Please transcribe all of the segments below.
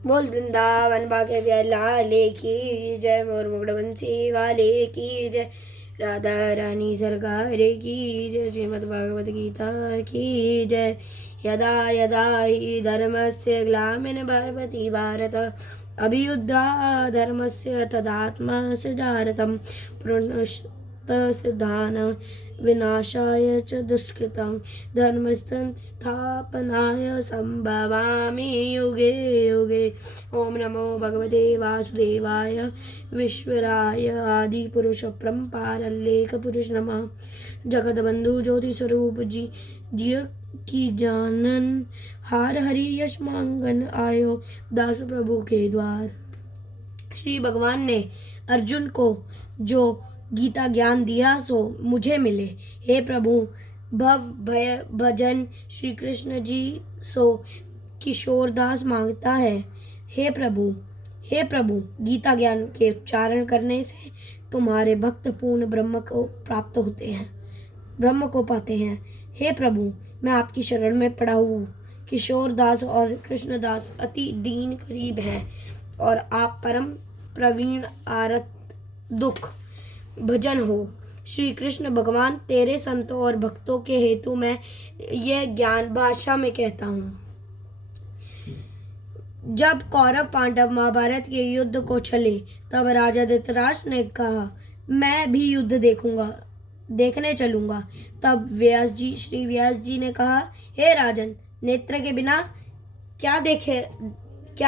बोल वृंदावन बाके लाले की जय, मोर मुकुट बंसी वाले की जय, राधा रानी सरकार की जय, श्रीमद् भागवत गीता की जय। यदा यदा हि धर्मस्य ग्लामिर्भवति भवति भारत, अभियुद्धा धर्मस्य तदात्मसंजातं, प्रणश्यसिद्धान् विनाशाय च दुष्कृतं, धर्मसंस्थापनाय संभवामि युगे युगे। ओम नमो भगवते वासुदेवाय, विश्वराय आदिपुरुष परम्परालेख पुरुष नमः। जगतबंधु ज्योति स्वरूप जी जिय की जानन, हार हरि यश मांगन आयो दास प्रभु के द्वार। श्री भगवान ने अर्जुन को जो गीता ज्ञान दिया सो मुझे मिले। हे प्रभु, भव भय भजन श्री कृष्ण जी सो किशोरदास मांगता है। हे प्रभु, गीता ज्ञान के उच्चारण करने से तुम्हारे भक्त पूर्ण ब्रह्म को प्राप्त होते हैं, ब्रह्म को पाते हैं। हे प्रभु, मैं आपकी शरण में पड़ा हूँ। किशोरदास और कृष्णदास अति दीन करीब हैं और आप परम प्रवीण आरत दुख भजन हो। श्री कृष्ण भगवान, तेरे संतों और भक्तों के हेतु मैं यह ज्ञान भाषा में कहता हूँ। जब कौरव पांडव महाभारत के युद्ध को चले तब राजा धृतराष्ट्र ने कहा, मैं भी युद्ध देखने चलूंगा। तब श्री व्यास जी ने कहा, हे राजन, नेत्र के बिना क्या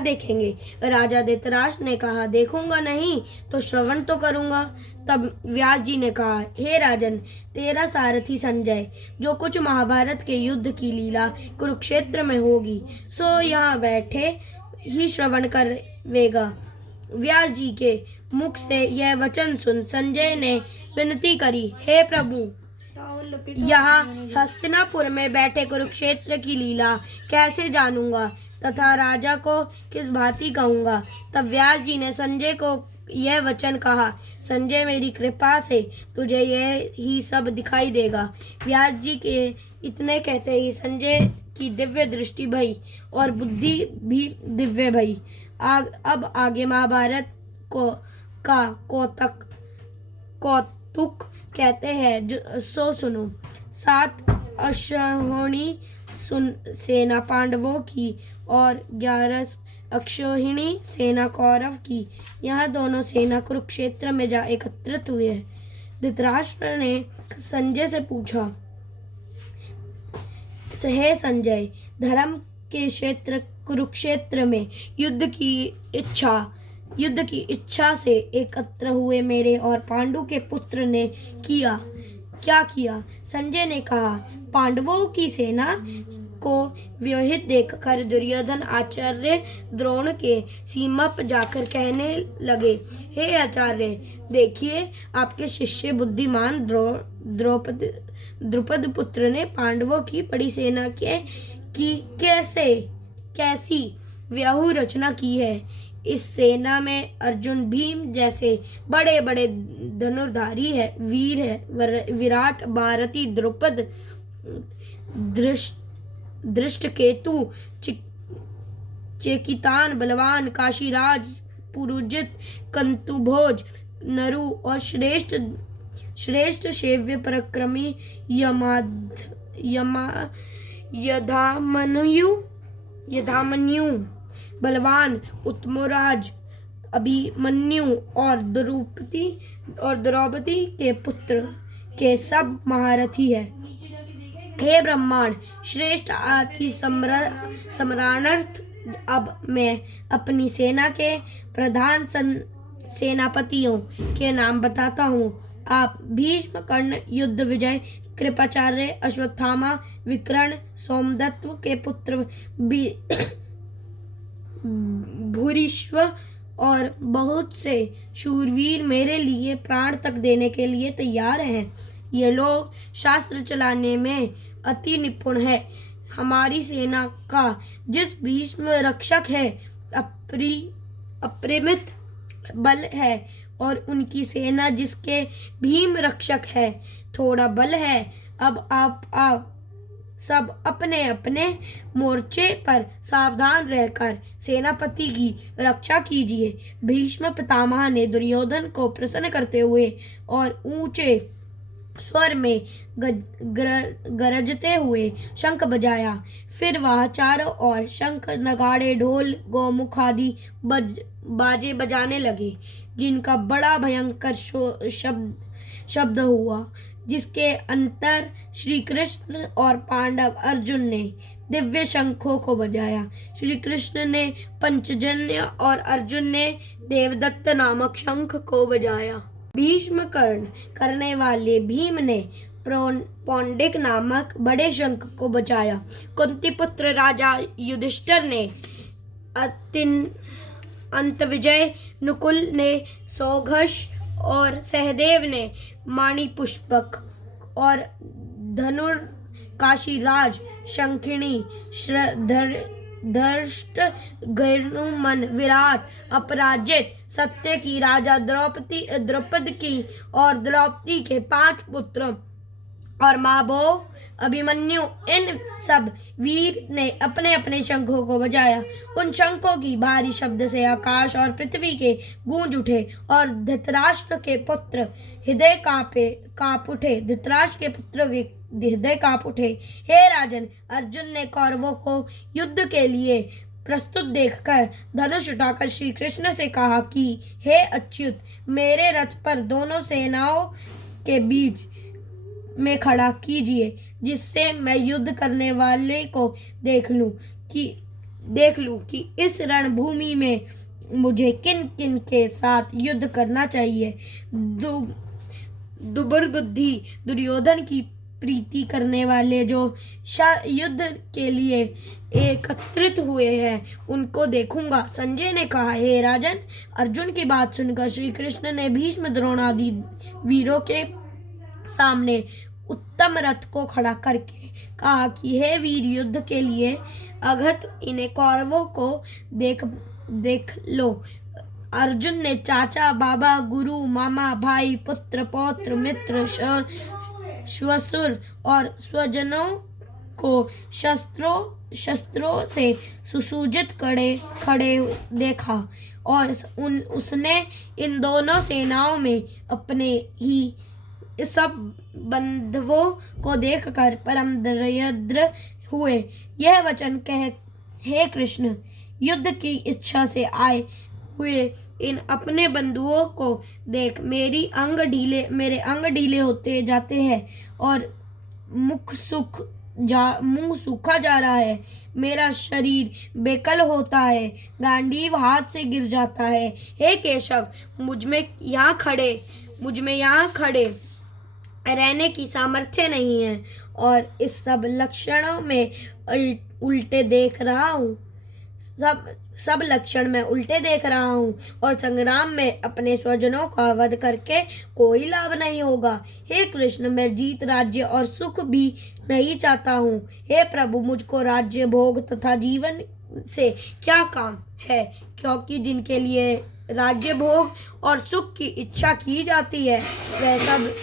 देखेंगे। राजा धृतराष्ट्र ने कहा, देखूंगा नहीं तो श्रवण तो करूंगा। तब व्यास जी ने कहा, हे राजन, तेरा सारथी संजय जो कुछ महाभारत के युद्ध की लीला कुरुक्षेत्र में होगी सो यहाँ बैठे ही श्रवण करवेगा। व्यास जी के मुख से यह वचन सुन संजय ने विनती करी, हे प्रभु, यहाँ हस्तिनापुर में बैठे कुरुक्षेत्र की लीला कैसे जानूंगा तथा राजा को किस भांति कहूँगा। तब व्यास जी ने संजय को यह वचन कहा, संजय, मेरी कृपा से तुझे यह ही सब दिखाई देगा। व्यास जी के इतने कहते ही संजय की दिव्य दृष्टि भई और बुद्धि भी दिव्य भई। अब आगे महाभारत का कौतुक कहते हैं सो सुनो। 7 अश्वहिणी सेना पांडवों की और 11 अक्षौहिणी सेना कौरव की, यह दोनों सेना कुरुक्षेत्र में जा एकत्रित हुए हैं। धृतराष्ट्र ने संजय से पूछा, हे संजय, धर्म के क्षेत्र कुरुक्षेत्र में युद्ध की इच्छा से एकत्र हुए मेरे और पांडु के पुत्र ने क्या किया। संजय ने कहा, पांडवों की सेना को व्यूहित देखकर दुर्योधन आचार्य द्रोण के सीमा पर जाकर कहने लगे, हे आचार्य, देखिए, आपके शिष्य बुद्धिमान द्रुपद पुत्र ने पांडवों की बड़ी सेना की कैसी व्यूह रचना की है। इस सेना में अर्जुन भीम जैसे बड़े बड़े धनुर्धारी है, वीर है, विराट भारती द्रुपद, धृष्टकेतु, चेकितान बलवान, काशीराज, पुरुजित, कंतुभोज, नरु और श्रेष्ठ शैव्य पराक्रमी यधामन्यु, बलवान उत्तमराज, अभिमन्यु और द्रौपदी के पुत्र के सब महारथी है। हे ब्रह्मांड श्रेष्ठ, आपकी स्मरणार्थ अब मैं अपनी सेना के प्रधान सेनापतियों के नाम बताता हूँ। आप भीष्म, कर्ण, युद्ध विजय, कृपाचार्य, अश्वत्थामा, विकर्ण, सोमदत्त के पुत्र भूरिश्व और बहुत से शूरवीर मेरे लिए प्राण तक देने के लिए तैयार हैं। ये लोग शास्त्र चलाने में अति निपुण है। हमारी सेना का जिस भीष्म रक्षक है अपरिमित बल है और उनकी सेना जिसके भीम रक्षक है थोड़ा बल है। अब आप सब अपने अपने मोर्चे पर सावधान रहकर सेनापति की रक्षा कीजिए। भीष्म पितामह ने दुर्योधन को प्रसन्न करते हुए और ऊंचे स्वर में गरजते हुए शंख बजाया। फिर वह चारों ओर शंख, नगाड़े, ढोल, गोमुख आदि बाजे बजाने लगे, जिनका बड़ा भयंकर शब्द हुआ, जिसके अंतर श्री कृष्ण और पांडव अर्जुन ने दिव्य शंखों को बजाया। श्री कृष्ण ने पंचजन्य और अर्जुन ने देवदत्त नामक शंख को बजाया। भीष्म कर्ण करने वाले भीम ने पौंडिक नामक बड़े शंख को बजाया। कुंती पुत्र राजा युधिष्ठिर ने अंतविजय, नकुल ने सौघष और सहदेव ने माणी पुष्पक और काशीराज शंखिणी, धृष्ट घृणुमन, विराट, अपराजित, सत्य की राजा द्रौपदी की और द्रौपदी के 5 पुत्र और महाबो अभिमन्यु, इन सब वीर ने अपने अपने शंखों को बजाया। उन शंखों की भारी शब्द से आकाश और पृथ्वी के गूंज उठे और धृतराष्ट्र के पुत्र हृदय कांप उठे। धृतराष्ट्र के पुत्र के हृदय कांप उठे। हे राजन, अर्जुन ने कौरवों को युद्ध के लिए प्रस्तुत देखकर धनुष उठाकर श्री कृष्ण से कहा कि हे अच्युत, मेरे रथ पर दोनों सेनाओं के बीच में खड़ा कीजिए, जिससे मैं युद्ध करने वाले को देख लूं कि इस रणभूमि में मुझे किन किन के साथ युद्ध करना चाहिए। दुर्बुद्धि दुर्योधन की प्रीति करने वाले जो युद्ध के लिए एकत्रित हुए हैं, उनको देखूंगा। संजय ने कहा, हे राजन, अर्जुन की बात सुनकर श्री कृष्ण ने भीष्म, द्रोण आदि वीरों के सामने उत्तम रथ को खड़ा करके कहा कि हे वीर, युद्ध के लिए अगत इन्हें कौरवों को देख लो। अर्जुन ने चाचा, बाबा, गुरु, मामा, भाई, पुत्र, पौत्र, मित्र, श्वशुर और स्वजनों को शस्त्रों से सुसज्जित खड़े देखा और उसने इन दोनों सेनाओं में अपने ही सब बंधुओं को देखकर परम दृढ़ हुए। यह वचन कह, हे कृष्ण, युद्ध की इच्छा से आए हुए इन अपने बंधुओं को देख मेरे अंग ढीले होते जाते हैं और मुंह सूखा जा रहा है। मेरा शरीर बेकल होता है, गांडीव हाथ से गिर जाता है। हे केशव, मुझ में यहाँ खड़े रहने की सामर्थ्य नहीं है और इस सब लक्षणों में उल्टे देख रहा हूँ। सब लक्षण में उल्टे देख रहा हूँ और संग्राम में अपने स्वजनों का वध करके कोई लाभ नहीं होगा। हे कृष्ण, मैं जीत, राज्य और सुख भी नहीं चाहता हूँ। हे प्रभु, मुझको राज्य, भोग तथा जीवन से क्या काम है, क्योंकि जिनके लिए राज्य, भोग और सुख की इच्छा की जाती है, वह सब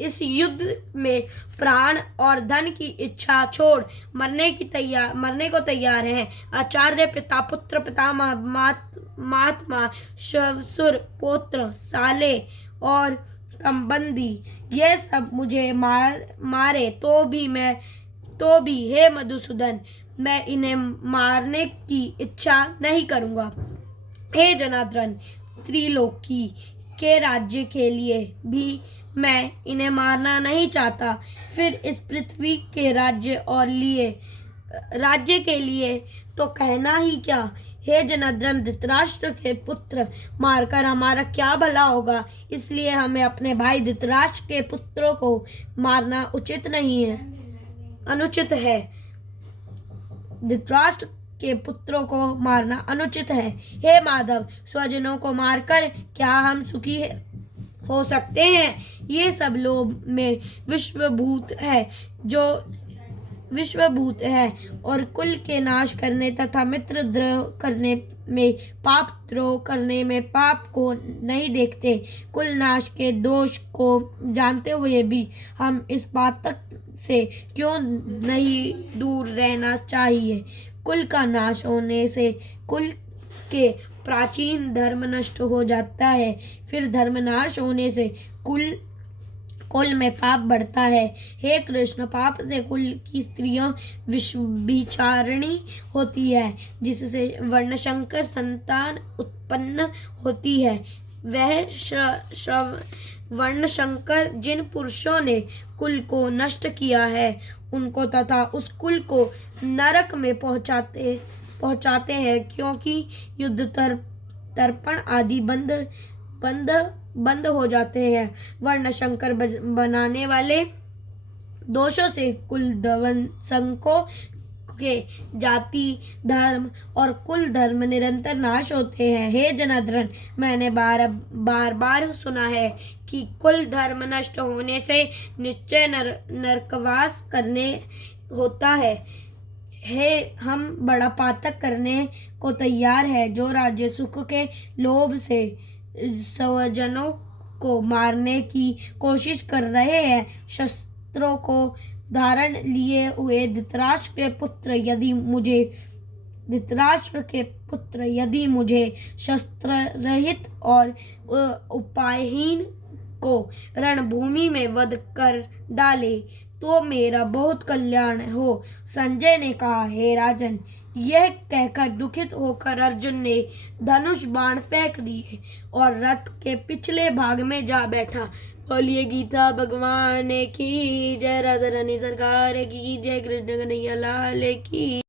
इस युद्ध में प्राण और धन की इच्छा छोड़ मरने को तैयार हैं। आचार्य, पिता, पुत्र, पितामह, महात्मा, श्वशुर, पौत्र, साले और संबंधी, ये सब मुझे मारे तो भी हे मधुसूदन, मैं इन्हें मारने की इच्छा नहीं करूँगा। हे जनार्दन, त्रिलोकी के राज्य के लिए भी मैं इन्हें मारना नहीं चाहता। फिर इस पृथ्वी के राज्य के लिए तो कहना ही क्या। हे जनार्दन, धृतराष्ट्र के पुत्र मारकर हमारा क्या भला होगा, इसलिए हमें अपने भाई धृतराष्ट्र के पुत्रों को मारना अनुचित है। धृतराष्ट्र के पुत्रों को मारना अनुचित है। हे माधव, स्वजनों को मारकर क्या हम सुखी हो सकते हैं? ये सब लोभ में विश्वभूत है, जो विश्वभूत है और कुल के नाश करने तथा मित्र द्रोह करने में पाप को नहीं देखते। कुल नाश के दोष को जानते हुए भी हम इस पातक से क्यों नहीं दूर रहना चाहिए। कुल का नाश होने से कुल के प्राचीन धर्म नष्ट हो जाता है, फिर धर्म नाश होने से कुल में पाप बढ़ता है। हे कृष्ण, पाप से कुल की स्त्रियां विचारणी होती है, जिससे वर्णशंकर संतान उत्पन्न होती है। वह वर्णशंकर जिन पुरुषों ने कुल को नष्ट किया है उनको तथा उस कुल को नरक में पहुंचाते हैं, क्योंकि युद्ध तर्पण आदि बंद हो जाते हैं। वर्णशंकर बनाने वाले दोषों से कुल ध्वंसकों के जाति धर्म और कुल धर्म निरंतर नाश होते हैं। हे जनार्दन, मैंने बार सुना है कि कुल धर्म नष्ट होने से निश्चय नरकवास करने होता है। हम बड़ा पातक करने को तैयार है, जो राज्य सुख के लोभ से स्वजनों को मारने की कोशिश कर रहे हैं। शस्त्रों को धारण लिए हुए धृतराष्ट्र के पुत्र यदि मुझे शस्त्र रहित और उपायहीन को रणभूमि में वध कर डाले तो मेरा बहुत कल्याण हो। संजय ने कहा, हे राजन, यह कहकर दुखित होकर अर्जुन ने धनुष बाण फेंक दिए और रथ के पिछले भाग में जा बैठा। बोलिए गीता भगवान की जय, राधा रानी सरकार की जय, कृष्ण कन्हैया लाल की।